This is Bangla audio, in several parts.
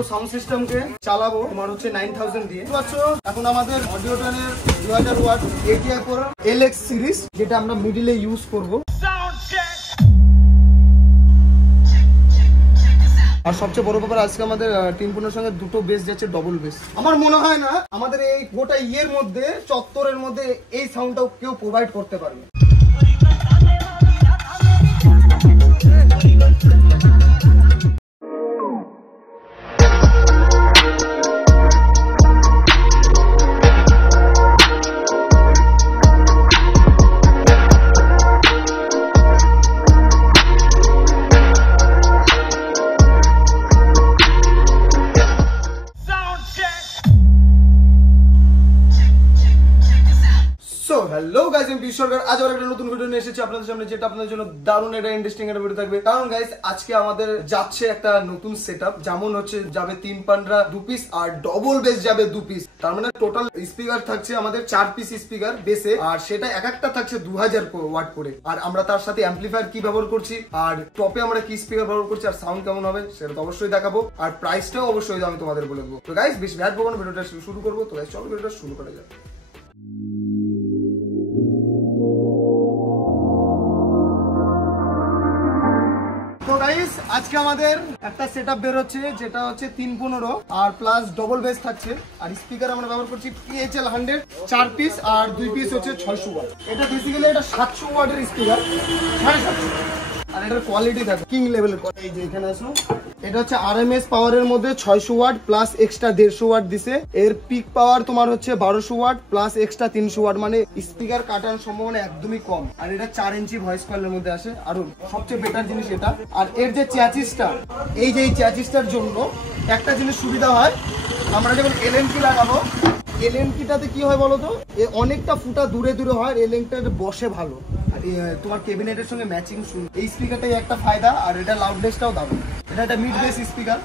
পুরো সাউন্ড সিস্টেমকে চালাবো তোমার হচ্ছে 9000 দিয়ে। বুঝতে এখন আমাদের অডিও টোনের 2000 watt ATI Pro LX series, যেটা আমরা মিডিলে ইউজ করব। আর সবচেয়ে বড় ব্যাপার, আজকে আমাদের টিমপুনের সঙ্গে দুটো বেস যাচ্ছে, ডবল বেস। আমার মনে হয় না আমাদের এই গোটা ইয়ের মধ্যে, চত্বরের মধ্যে এই সাউন্ডটাও কেউ প্রোভাইড করতে পারবে। হ্যালো গাইস, আমি পিস সরকার আজ আবার একটা নতুন ভিডিও নিয়ে এসেছি আপনাদের সামনে, যেটা আপনাদের জন্য দারুণ একটা ইন্টারেস্টিং একটা ভিডিও থাকবে। কারণ গাইস, আজকে আমাদের যাচ্ছে একটা নতুন সেটআপ, যেমন হচ্ছে যাবে 3 পান্ডরা 2 পিস আর ডবল বেস যাবে 2 পিস। তার মানে টোটাল স্পিকার থাকছে আমাদের 4 পিস স্পিকার বেসে, আর সেটা এক একটা থাকছে 2000 ওয়াট করে। আর আমরা তার সাথে অ্যাম্পলিফায়ার কি ব্যবহার করছি, আর টপে আমরা কি স্পিকার ব্যবহার করছি, আর সাউন্ড কেমন হবে সেটা তো অবশ্যই দেখাবো, আর প্রাইসটাও অবশ্যই আমি তোমাদের বলে দেবো। তো গাইস, বেশি ভ্যাট বলবো না, ভিডিওটা শুরু করবো। তো গাইস চলো ভিডিওটা শুরু করা যাক। আজকে আমাদের একটা সেটআপ বের হচ্ছে, যেটা হচ্ছে 315 আর প্লাস ডবল বেস থাকছে। আর স্পিকার আমরা ব্যবহার করছি PHL 100 4 পিস, আর 2 পিস হচ্ছে 600 ওয়াট। এটা বেসিক্যালি এটা 700 ওয়াটের স্পিকার, 750। আর এটার কোয়ালিটি দেখো, কিং লেভেলের। এই যে এখানে আসো, এটা হচ্ছে RMS পাওয়ারের মধ্যে 600 ওয়াট প্লাস এক্সট্রা 150 ওয়াট দিছে। এর পিক পাওয়ার তোমার হচ্ছে 1200 ওয়াট প্লাস এক্সট্রা 300 ওয়াট, মানে স্পিকার কাটার সম্ভাবনা একদমই কম। আর এটা 4 ইঞ্চি ভয়েস কয়েলের মধ্যে আসে। আর সবচেয়ে বেটার জিনিস এটা, আর এর যে চ্যাচিসটা, এই যে এই চ্যাচিসটার জন্য একটা জিনিস সুবিধা হয়, আমরা যখন LNP লাগাবো, LNPটাতে কি হয় বলতো, অনেকটা ফুটা দূরে দূরে হয়, LNPটা বসে ভালো, তোমার ক্যাবিনেটের সঙ্গে ম্যাচিং শুন। এই স্পিকারটাই একটা ফায়দা, আর এটা লাউডনেসটাও দারুণ। এটা একটা মিড বেস স্পিকার।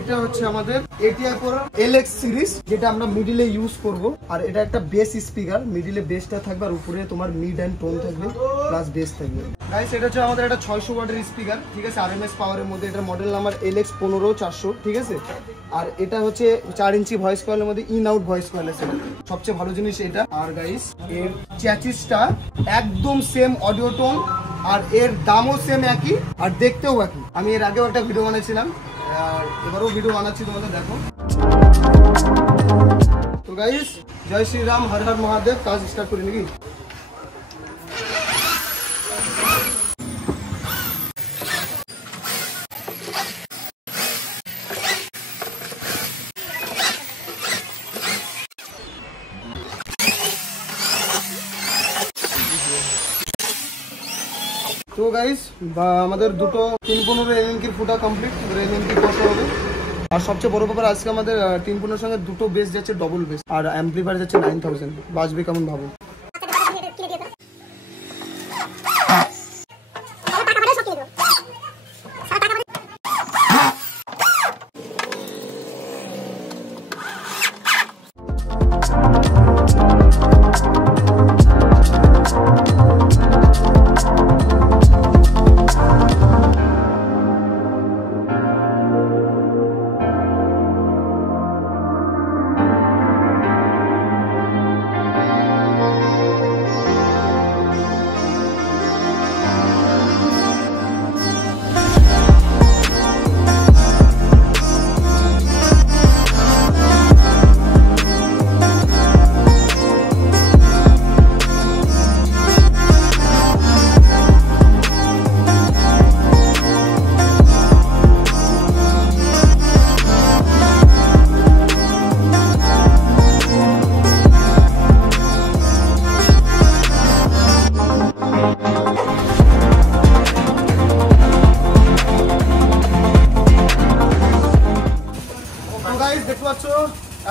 এটা হচ্ছে আমাদের ATI Pro LX সিরিজ, যেটা আমরা মিডিলে ইউজ করব। আর এটা একটা বেস স্পিকার, মিডিলে বেসটা থাকবে, আর উপরে তোমার মিড এন্ড টোন থাকবে প্লাস বেস থাকবে। গাইস, এটা হচ্ছে আমাদের একটা 600 ওয়াটের স্পিকার, ঠিক আছে, RMS পাওয়ারের মধ্যে। এটা মডেল নাম্বার LX 15400, ঠিক আছে। আর এটা হচ্ছে 4 ইঞ্চি ভয়েস কয়েলের মধ্যে ইন আউট ভয়েস কয়েল আছে, সবচেয়ে ভালো জিনিস এটা। আর গাইস, এর চ্যাচিসটা একদম সেম অডিও টোন, আর এর দামও সেম একই, আর দেখতেও একই। আমি এর আগেও একটা ভিডিও বানিয়েছিলাম, আর এবারও ভিডিও বানাচ্ছি, তোমাদের দেখো। তো গাইস, জয় শ্রীরাম, হর হর মহাদেব। কাজ স্টার্ট করি নাকি? তো গাইস, আমাদের দুটো 315 LNP ফুটা কমপ্লিট, LNP বসা হবে। আর সবচেয়ে বড় ব্যাপার, আজকে আমাদের 315 সঙ্গে দুটো বেস যাচ্ছে, ডবল বেস, আর অ্যাম্পলিফায়ার যাচ্ছে 9000। বাজবে কেমন ভাবো।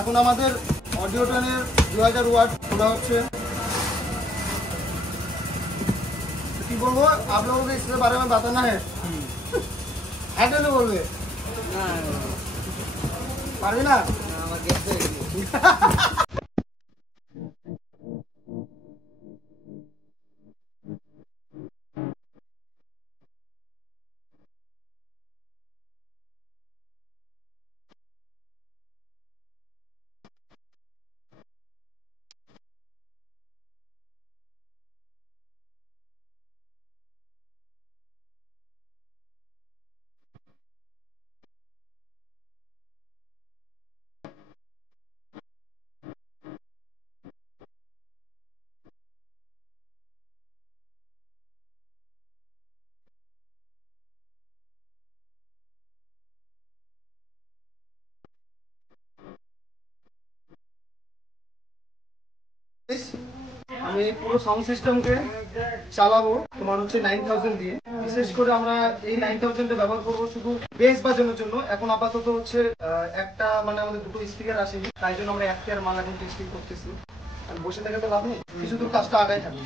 এখন আমাদের অডিও টোনের 2000 ওয়াট খোলা হচ্ছে। কি বলবো, आप लोगों को इसके बारे में बताना है? ऐसे नहीं बोलबे না, পারবি না? আমার গেছে আমি পুরো সাউন্ড সিস্টেমকে চালাবো তোমার হচ্ছে 9000 দিয়ে। বিশেষ করে আমরা এই 9000 ব্যবহার করবো শুধু বেস বাজানোর জন্য। এখন আপাতত হচ্ছে একটা মানে আমাদের দুটো স্পিকার আসেনি, তাই জন্য আমরা একটা মাল এখন টেস্টিং করতেছি। আর বসে থেকে তো লাভ নেই, কিছু দূর কাজটা আগাই থাকবে।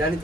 জানি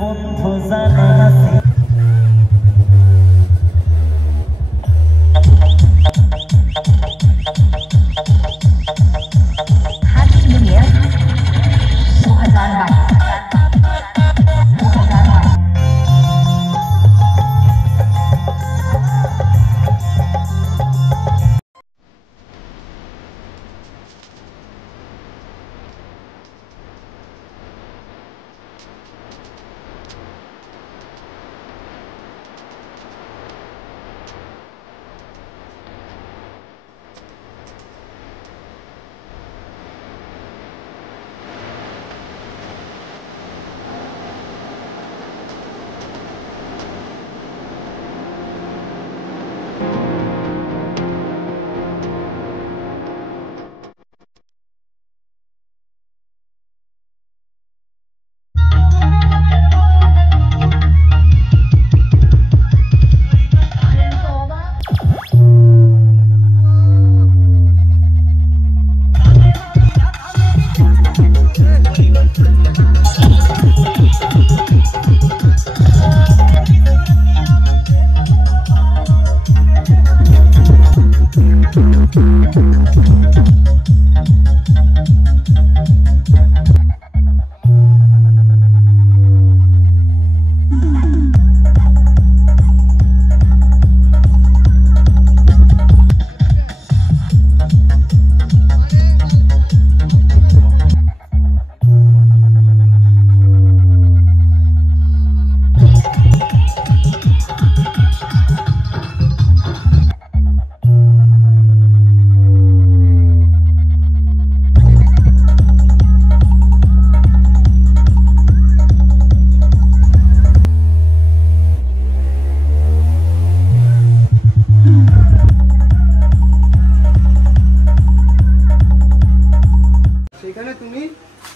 বন্ধু জানা আছে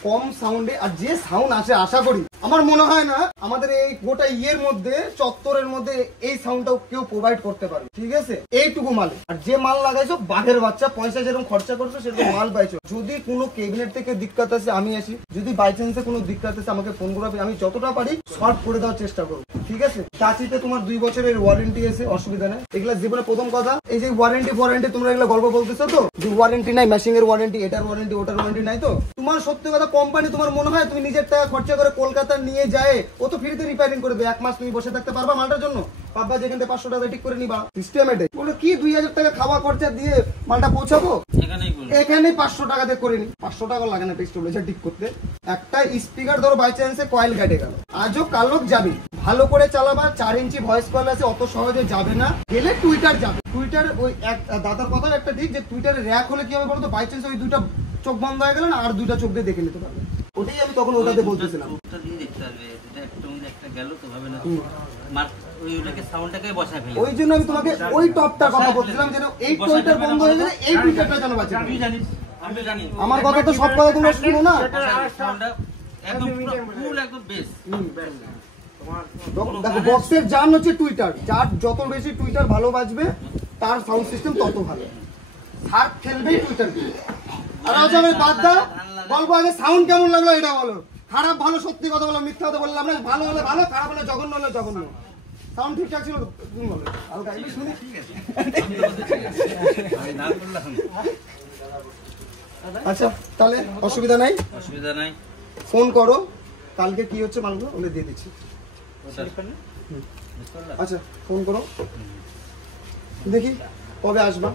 কম সাউন্ডে আর যে সাউন্ড আসে আশা করি আমার মনে হয় না আমাদের এই গোটা ইয়ের মধ্যে চত্বরের মধ্যে এই সাউন্ডটাও কেউ প্রোভাইড করতে পারে। ঠিক আছে, এইটুকু মাল। আর যে মাল লাগাইছো বাঘের বাচ্চা, পয়সা যেরকম খরচা করছো সেরকম মাল পাইছো। যদি কোনো ক্যাবিনেট থেকে দিক্কত আছে আমি আসি, যদি বাই চান্সে কোনো দিক্কত আছে আমাকে ফোন করবে, আমি যতটা পারি সলভ করে দেওয়ার চেষ্টা করবো। ঠিক আছে, টাচিতে তোমার 2 বছরের ওয়ারেন্টি আছে, অসুবিধা নেই। এগুলা জীবনে প্রথম কথা, এই যে ওয়ারেন্টি তোমরা এগুলো গল্প বলতেছো তো যে ওয়ারেন্টি নাই, মেশিং এর ওয়ারেন্টি, এটার ওয়ারেন্টি, ওটার ওয়ারেন্টি নাই। তো তোমার সত্যি কথা কোম্পানি তোমার মনে হয় তুমি নিজের টাকা খরচা করে কলকাতা নিয়ে যায় ও তো ফ্রিতে রিপেয়ারিং করে দেবে, 1 মাস তুমি বসে থাকতে পারবা মালটার জন্য? বাবা যেখান থেকে 500 টাকা ঠিক করে নিবা সিস্টেম এটাই। বলো কি 2000 টাকা খাওয়া খরচা দিয়ে মালটা পৌঁছাবো, এখানে 500 টাকা দিয়ে করে নি। 500 টাকা লাগে না স্টেবিলাইজার ঠিক করতে। একটা স্পিকার ধরো বাই চান্সে কয়েল কেটে গেল, আজও কালো যাবে, ভালো করে চালাবা। 4 ইঞ্চি ভয়েস কয়েল আছে, অত সহজে যাবে না। গেলে টুইটার যাবে। টুইটার ওই এক দাদার কথা একটা দিক যে টুইটারে র‍্যাক হলে কি হবে বলতো, বাই চান্স ওই দুইটা চোখ বন্ধ হয়ে গেল না, আর দুইটা চোখ দিয়ে দেখে নিতে পারবে। ওটাই আমি তখন ওটাতে বলতেছিলাম। ওই জন্য আমি তোমাকে ওই টপটার কথা বলছিলাম, যেন এই টুইটার বন্ধ হয়ে গেলে এই টুইটারটা যেন বাঁচে। আমার কথা তো সব কথা তোমরা শুনো না। দেখো বক্সের জান হচ্ছে টুইটার, যার যত বেশি টুইটার ভালো বাজবে তার সাউন্ড সিস্টেম তত ভালো। সার্ক খেলবেই টুইটার দিয়ে। আর আজ আমি বাদ দাও, বলবো আগে সাউন্ড কেমন লাগলো এটা বলো। খারাপ ভালো সত্যি কথা বলো, মিথ্যা কথা বললাম না। ভালো হলে ভালো, খারাপ হলে জঘন্য হলে জঘন্য। সাউন্ড ঠিকঠাক ছিল তুমি বলো, হালকা একটু শুনি। আচ্ছা তাহলে অসুবিধা নাই, অসুবিধা নাই। ফোন করো কালকে কি হচ্ছে মালগুলো ওদের দিয়ে দিচ্ছি। আচ্ছা ফোন করো, দেখি কবে আসবা।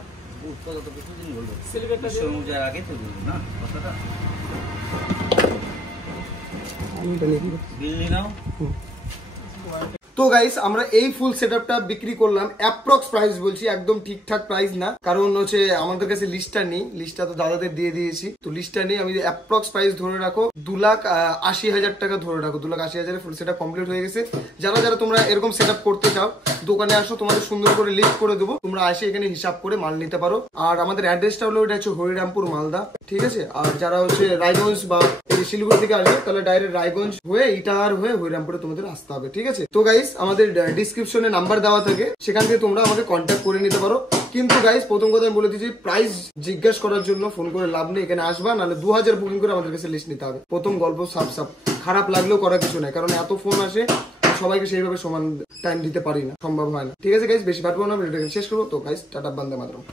তো গাইস আমরা এই ফুল সেটআপটা বিক্রি করলাম অ্যাপ্রক্স প্রাইস বলছি, একদম ঠিকঠাক প্রাইস না, কারণ হচ্ছে আমাদের কাছে লিস্টটা নেই। লিস্টটা তো দাদাদের দিয়ে দিয়েছি, তো লিস্টটা নেই। আমি অ্যাপ্রক্স প্রাইস ধরে রাখো 2,80,000 টাকা ধরে রাখো। 2,80,000 ফুল সেটআপ কমপ্লিট হয়ে গেছে। যারা যারা তোমরা এরকম সেটআপ করতে চাও দোকানে আসো, তোমাদের সুন্দর করে লিস্ট করে দেবো, তোমরা এসে এখানে হিসাব করে মাল নিতে পারো। আর আমাদের অ্যাড্রেসটা হলো এটা হচ্ছে হরিরামপুর মালদা, ঠিক আছে। আর যারা হচ্ছে রায়গঞ্জ বা শিলিগুড়ি থেকে আসবে তাহলে ডাইরেক্ট রায়গঞ্জ হয়ে ইটাহার হয়ে হরিরামপুরে তোমাদের আসতে হবে, ঠিক আছে। তো গাইস আমাদের ডিসক্রিপশনে নাম্বার দেওয়া থাকে, সেখান থেকে তোমরা আমাকে কন্ট্যাক্ট করে নিতে পারো। কিন্তু গাইস প্রথম কথা আমি বলে দিচ্ছি, প্রাইস জিজ্ঞাসা করার জন্য ফোন করে লাভ নেই। এখানে আসবা, নাহলে 2000 বুকিং করে আমাদের কাছে লিস্ট নিতে হবে। প্রথম গল্প সাপ খারাপ লাগলেও করার কিছু নাই, কারণ এত ফোন আসে, সবাইকে সেইভাবে সমান টাইম দিতে পারি না, সম্ভব হয় না, ঠিক আছে গাইস। বেশি ভাববো না, ভিডিওটাকে শেষ করবো। তো গাইস টাটা, বান্দে মাতরম।